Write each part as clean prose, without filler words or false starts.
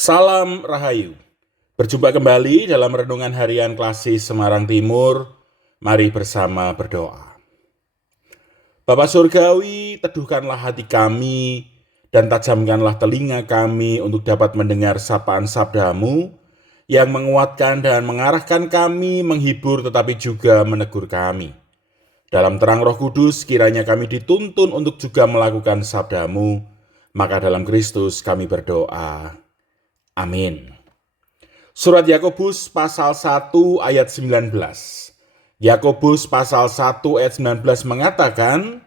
Salam Rahayu. Berjumpa kembali dalam Renungan Harian Klasis Semarang Timur. Mari bersama berdoa. Bapa Surgawi, teduhkanlah hati kami dan tajamkanlah telinga kami untuk dapat mendengar sapaan sabda-Mu yang menguatkan dan mengarahkan kami, menghibur tetapi juga menegur kami. Dalam terang Roh Kudus, kiranya kami dituntun untuk juga melakukan sabda-Mu, maka dalam Kristus kami berdoa. Amin. Surat Yakobus pasal 1 ayat 19. Yakobus pasal 1 ayat 19 mengatakan,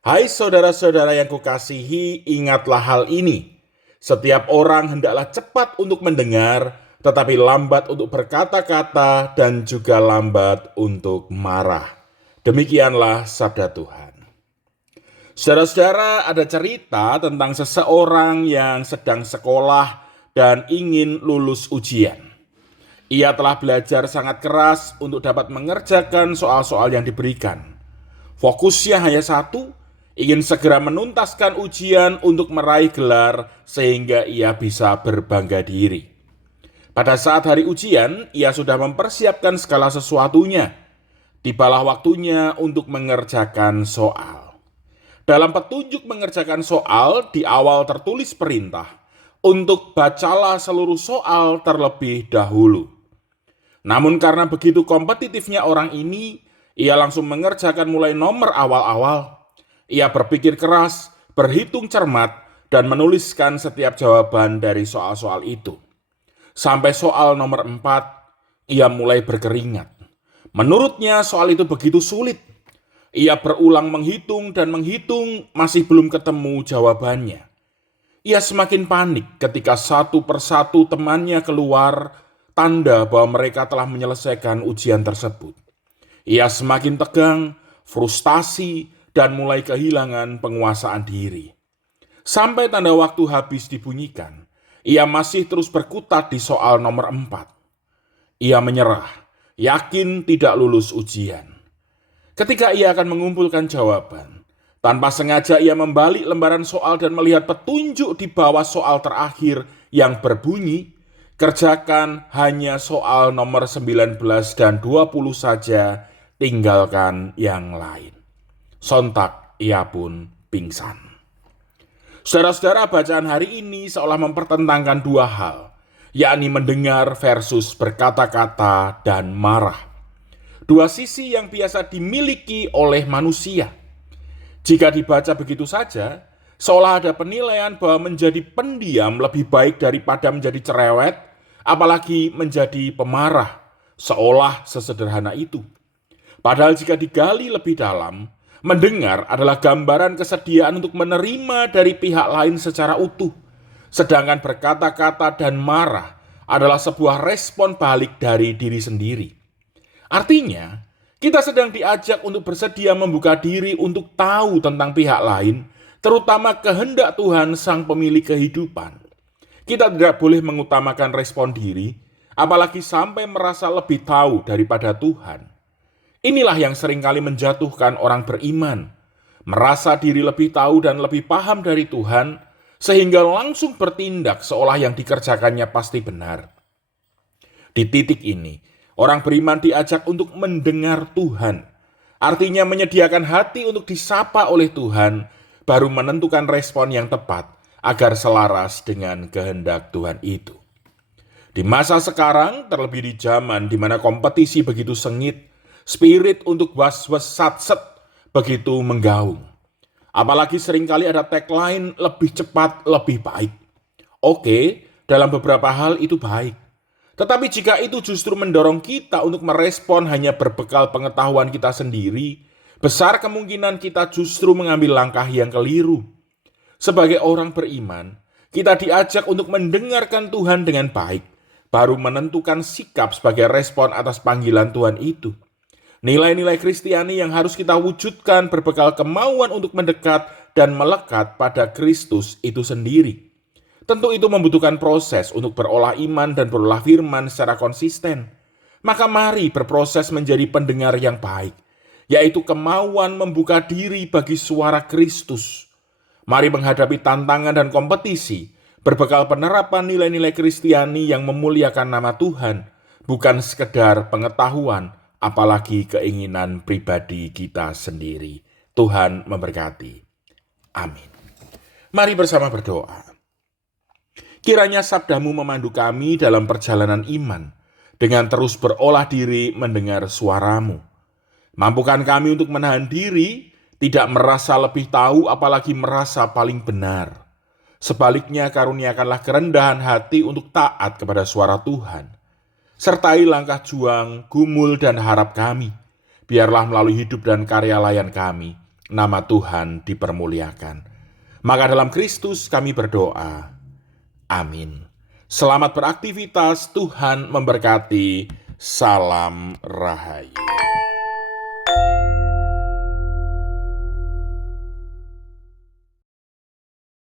"Hai saudara-saudara yang kukasihi, ingatlah hal ini. Setiap orang hendaklah cepat untuk mendengar, tetapi lambat untuk berkata-kata dan juga lambat untuk marah." Demikianlah sabda Tuhan. Saudara-saudara, ada cerita tentang seseorang yang sedang sekolah dan ingin lulus ujian. Ia telah belajar sangat keras untuk dapat mengerjakan soal-soal yang diberikan. Fokusnya hanya satu, ingin segera menuntaskan ujian untuk meraih gelar sehingga ia bisa berbangga diri. Pada saat hari ujian, ia sudah mempersiapkan segala sesuatunya. Tibalah waktunya untuk mengerjakan soal. Dalam petunjuk mengerjakan soal, di awal tertulis perintah untuk bacalah seluruh soal terlebih dahulu. Namun karena begitu kompetitifnya orang ini, ia langsung mengerjakan mulai nomor awal-awal. Ia berpikir keras, berhitung cermat, dan menuliskan setiap jawaban dari soal-soal itu. Sampai soal nomor 4, ia mulai berkeringat. Menurutnya soal itu begitu sulit. Ia berulang menghitung dan menghitung, masih belum ketemu jawabannya. Ia semakin panik ketika satu persatu temannya keluar, tanda bahwa mereka telah menyelesaikan ujian tersebut. Ia semakin tegang, frustasi, dan mulai kehilangan penguasaan diri. Sampai tanda waktu habis dibunyikan, ia masih terus berkutat di soal nomor 4. Ia menyerah, yakin tidak lulus ujian. Ketika ia akan mengumpulkan jawaban, tanpa sengaja ia membalik lembaran soal dan melihat petunjuk di bawah soal terakhir yang berbunyi, "Kerjakan hanya soal nomor 19 dan 20 saja, tinggalkan yang lain." Sontak ia pun pingsan. Saudara-saudara, bacaan hari ini seolah mempertentangkan dua hal, yakni mendengar versus berkata-kata dan marah. Dua sisi yang biasa dimiliki oleh manusia. Jika dibaca begitu saja, seolah ada penilaian bahwa menjadi pendiam lebih baik daripada menjadi cerewet, apalagi menjadi pemarah, seolah sesederhana itu. Padahal jika digali lebih dalam, mendengar adalah gambaran kesediaan untuk menerima dari pihak lain secara utuh, sedangkan berkata-kata dan marah adalah sebuah respon balik dari diri sendiri. Artinya, kita sedang diajak untuk bersedia membuka diri untuk tahu tentang pihak lain, terutama kehendak Tuhan Sang Pemilik kehidupan. Kita tidak boleh mengutamakan respon diri, apalagi sampai merasa lebih tahu daripada Tuhan. Inilah yang seringkali menjatuhkan orang beriman, merasa diri lebih tahu dan lebih paham dari Tuhan, sehingga langsung bertindak seolah yang dikerjakannya pasti benar. Di titik ini, orang beriman diajak untuk mendengar Tuhan. Artinya menyediakan hati untuk disapa oleh Tuhan, baru menentukan respon yang tepat agar selaras dengan kehendak Tuhan itu. Di masa sekarang, terlebih di zaman di mana kompetisi begitu sengit, spirit untuk was-was sat-set begitu menggaung. Apalagi seringkali ada tagline lebih cepat, lebih baik. Oke, dalam beberapa hal itu baik. Tetapi jika itu justru mendorong kita untuk merespon hanya berbekal pengetahuan kita sendiri, besar kemungkinan kita justru mengambil langkah yang keliru. Sebagai orang beriman, kita diajak untuk mendengarkan Tuhan dengan baik, baru menentukan sikap sebagai respon atas panggilan Tuhan itu. Nilai-nilai Kristiani yang harus kita wujudkan berbekal kemauan untuk mendekat dan melekat pada Kristus itu sendiri. Tentu itu membutuhkan proses untuk berolah iman dan berolah firman secara konsisten. Maka mari berproses menjadi pendengar yang baik, yaitu kemauan membuka diri bagi suara Kristus. Mari menghadapi tantangan dan kompetisi, berbekal penerapan nilai-nilai Kristiani yang memuliakan nama Tuhan, bukan sekedar pengetahuan, apalagi keinginan pribadi kita sendiri. Tuhan memberkati. Amin. Mari bersama berdoa. Kiranya sabdamu memandu kami dalam perjalanan iman, dengan terus berolah diri mendengar suaramu. Mampukan kami untuk menahan diri, tidak merasa lebih tahu apalagi merasa paling benar. Sebaliknya karuniakanlah kerendahan hati untuk taat kepada suara Tuhan. Sertai langkah juang, gumul dan harap kami. Biarlah melalui hidup dan karya layan kami, nama Tuhan dipermuliakan. Maka dalam Kristus kami berdoa. Amin. Selamat beraktivitas, Tuhan memberkati. Salam Rahayu.